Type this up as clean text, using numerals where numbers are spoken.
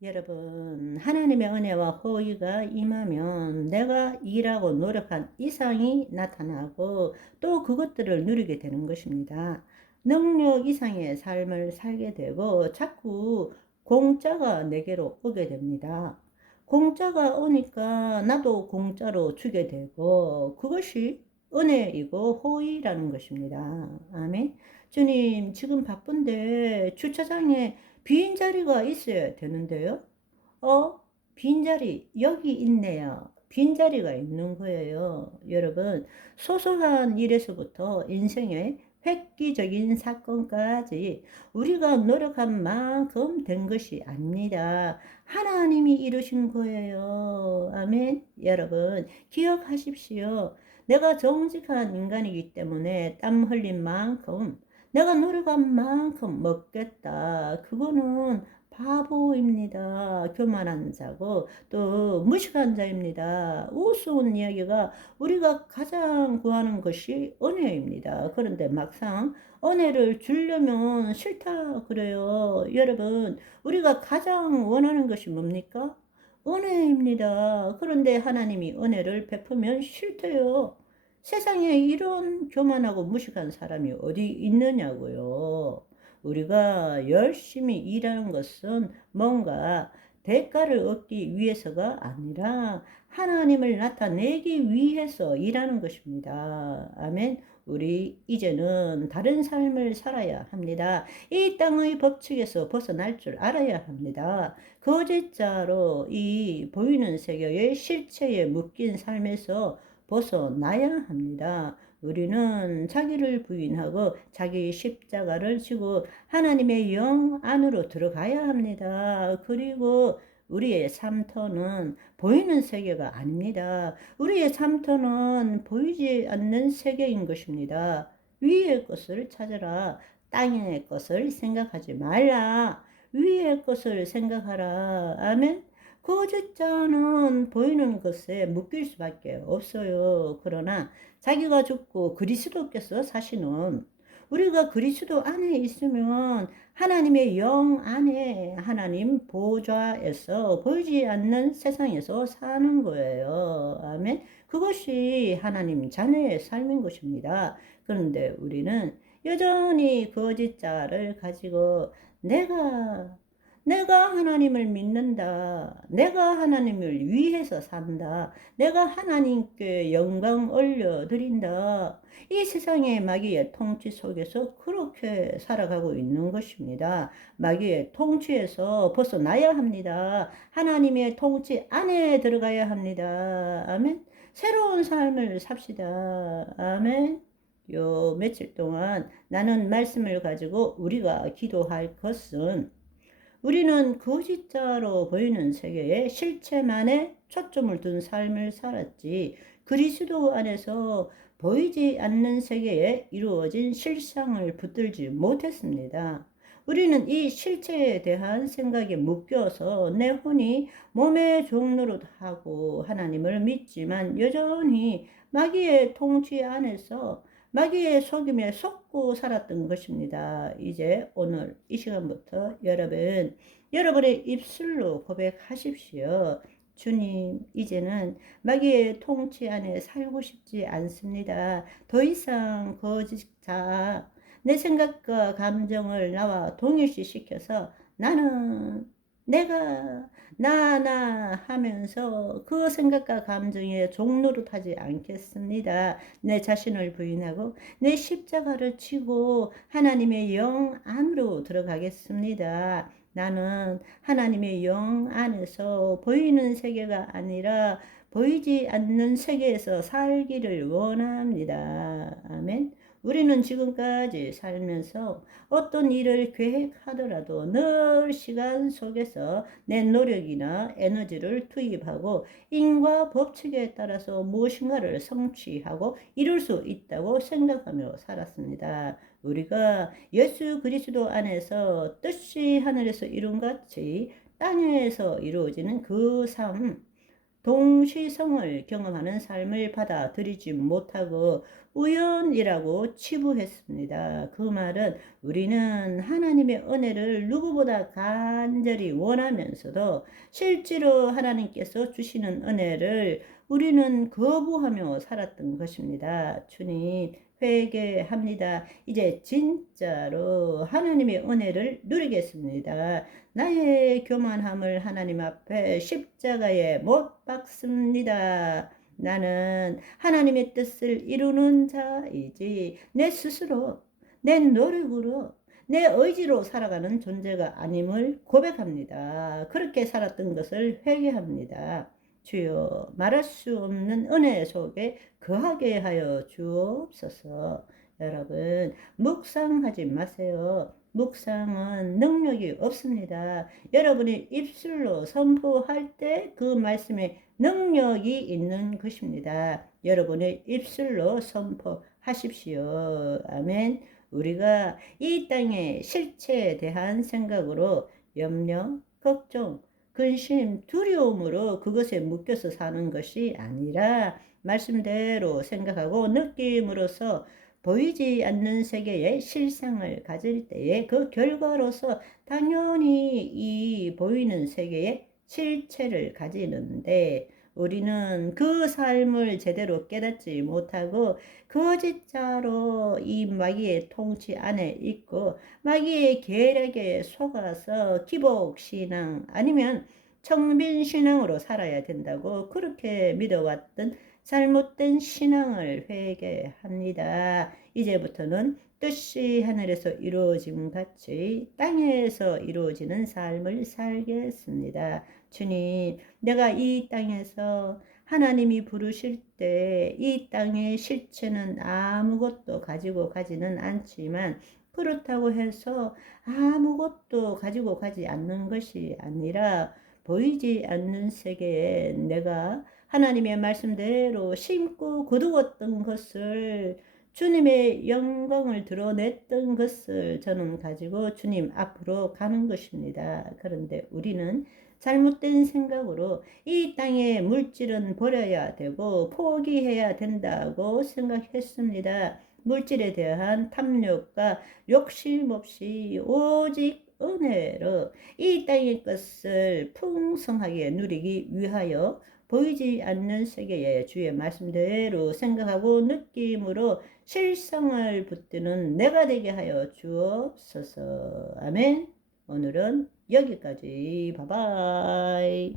여러분, 하나님의 은혜와 호의가 임하면 내가 일하고 노력한 이상이 나타나고 또 그것들을 누리게 되는 것입니다. 능력 이상의 삶을 살게 되고 자꾸 공짜가 내게로 오게 됩니다. 공짜가 오니까 나도 공짜로 주게 되고 그것이 은혜이고 호의라는 것입니다. 아멘. 주님, 지금 바쁜데 주차장에 빈자리가 있어야 되는데요. 어? 빈자리, 여기 있네요. 빈자리가 있는 거예요. 여러분, 소소한 일에서부터 인생의 획기적인 사건까지 우리가 노력한 만큼 된 것이 아닙니다. 하나님이 이루신 거예요. 아멘. 여러분, 기억하십시오. 내가 정직한 인간이기 때문에 땀 흘린 만큼 내가 노력한 만큼 먹겠다. 그거는 바보입니다. 교만한 자고 또 무식한 자입니다. 우스운 이야기가 우리가 가장 구하는 것이 은혜입니다. 그런데 막상 은혜를 주려면 싫다 그래요. 여러분, 우리가 가장 원하는 것이 뭡니까? 은혜입니다. 그런데 하나님이 은혜를 베푸면 싫대요. 세상에 이런 교만하고 무식한 사람이 어디 있느냐고요. 우리가 열심히 일하는 것은 뭔가 대가를 얻기 위해서가 아니라 하나님을 나타내기 위해서 일하는 것입니다. 아멘. 우리 이제는 다른 삶을 살아야 합니다. 이 땅의 법칙에서 벗어날 줄 알아야 합니다. 거짓자로 이 보이는 세계의 실체에 묶인 삶에서 벗어나야 합니다. 우리는 자기를 부인하고 자기 십자가를 지고 하나님의 영 안으로 들어가야 합니다. 그리고 우리의 삶터는 보이는 세계가 아닙니다. 우리의 삶터는 보이지 않는 세계인 것입니다. 위의 것을 찾아라. 땅의 것을 생각하지 말라. 위의 것을 생각하라. 아멘. 거짓자는 보이는 것에 묶일 수밖에 없어요. 그러나 자기가 죽고 그리스도께서 사시는 우리가 그리스도 안에 있으면 하나님의 영 안에 하나님 보좌에서 보이지 않는 세상에서 사는 거예요. 아멘. 그것이 하나님 자녀의 삶인 것입니다. 그런데 우리는 여전히 거짓자를 가지고 내가 하나님을 믿는다. 내가 하나님을 위해서 산다. 내가 하나님께 영광 올려드린다. 이 세상의 마귀의 통치 속에서 그렇게 살아가고 있는 것입니다. 마귀의 통치에서 벗어나야 합니다. 하나님의 통치 안에 들어가야 합니다. 아멘. 새로운 삶을 삽시다. 아멘. 요 며칠 동안 나는 말씀을 가지고 우리가 기도할 것은 우리는 거짓자로 보이는 세계에 실체만에 초점을 둔 삶을 살았지 그리스도 안에서 보이지 않는 세계에 이루어진 실상을 붙들지 못했습니다. 우리는 이 실체에 대한 생각에 묶여서 내 혼이 몸의 종로로 하고 하나님을 믿지만 여전히 마귀의 통치 안에서 마귀의 속임에 속고 살았던 것입니다. 이제 오늘 이 시간부터 여러분의 입술로 고백하십시오. 주님, 이제는 마귀의 통치 안에 살고 싶지 않습니다. 더 이상 거짓자, 내 생각과 감정을 나와 동일시 시켜서 나는 내가 나 하면서 그 생각과 감정에 종노릇하지 않겠습니다. 내 자신을 부인하고 내 십자가를 치고 하나님의 영 안으로 들어가겠습니다. 나는 하나님의 영 안에서 보이는 세계가 아니라 보이지 않는 세계에서 살기를 원합니다. 아멘. 우리는 지금까지 살면서 어떤 일을 계획하더라도 늘 시간 속에서 내 노력이나 에너지를 투입하고 인과 법칙에 따라서 무엇인가를 성취하고 이룰 수 있다고 생각하며 살았습니다. 우리가 예수 그리스도 안에서 뜻이 하늘에서 이룬 같이 땅에서 이루어지는 그 삶, 동시성을 경험하는 삶을 받아들이지 못하고 우연이라고 치부했습니다. 그 말은 우리는 하나님의 은혜를 누구보다 간절히 원하면서도 실제로 하나님께서 주시는 은혜를 우리는 거부하며 살았던 것입니다. 주님, 회개합니다. 이제 진짜로 하나님의 은혜를 누리겠습니다. 나의 교만함을 하나님 앞에 십자가에 못 박습니다. 나는 하나님의 뜻을 이루는 자이지 내 스스로, 내 노력으로, 내 의지로 살아가는 존재가 아님을 고백합니다. 그렇게 살았던 것을 회개합니다. 주여, 말할 수 없는 은혜 속에 거하게 하여 주옵소서. 여러분, 묵상하지 마세요. 묵상은 능력이 없습니다. 여러분이 입술로 선포할 때 그 말씀에 능력이 있는 것입니다. 여러분의 입술로 선포하십시오. 아멘. 우리가 이 땅의 실체에 대한 생각으로 염려, 걱정, 근심, 두려움으로 그것에 묶여서 사는 것이 아니라 말씀대로 생각하고 느낌으로써 보이지 않는 세계의 실상을 가질 때에 그 결과로서 당연히 이 보이는 세계의 실체를 가지는데 우리는 그 삶을 제대로 깨닫지 못하고 거짓자로 이 마귀의 통치 안에 있고 마귀의 계략에 속아서 기복신앙 아니면 청빈신앙으로 살아야 된다고 그렇게 믿어왔던 잘못된 신앙을 회개합니다. 이제부터는 뜻이 하늘에서 이루어짐 같이 땅에서 이루어지는 삶을 살겠습니다. 주님, 내가 이 땅에서 하나님이 부르실 때 이 땅의 실체는 아무것도 가지고 가지는 않지만 그렇다고 해서 아무것도 가지고 가지 않는 것이 아니라 보이지 않는 세계에 내가 하나님의 말씀대로 심고 거두었던 것을 주님의 영광을 드러냈던 것을 저는 가지고 주님 앞으로 가는 것입니다. 그런데 우리는 잘못된 생각으로 이 땅의 물질은 버려야 되고 포기해야 된다고 생각했습니다. 물질에 대한 탐욕과 욕심 없이 오직 은혜로 이 땅의 것을 풍성하게 누리기 위하여 보이지 않는 세계에 주의 말씀대로 생각하고 느낌으로 실성을 붙드는 내가 되게 하여 주옵소서. 아멘. 오늘은 여기까지. 바이바이.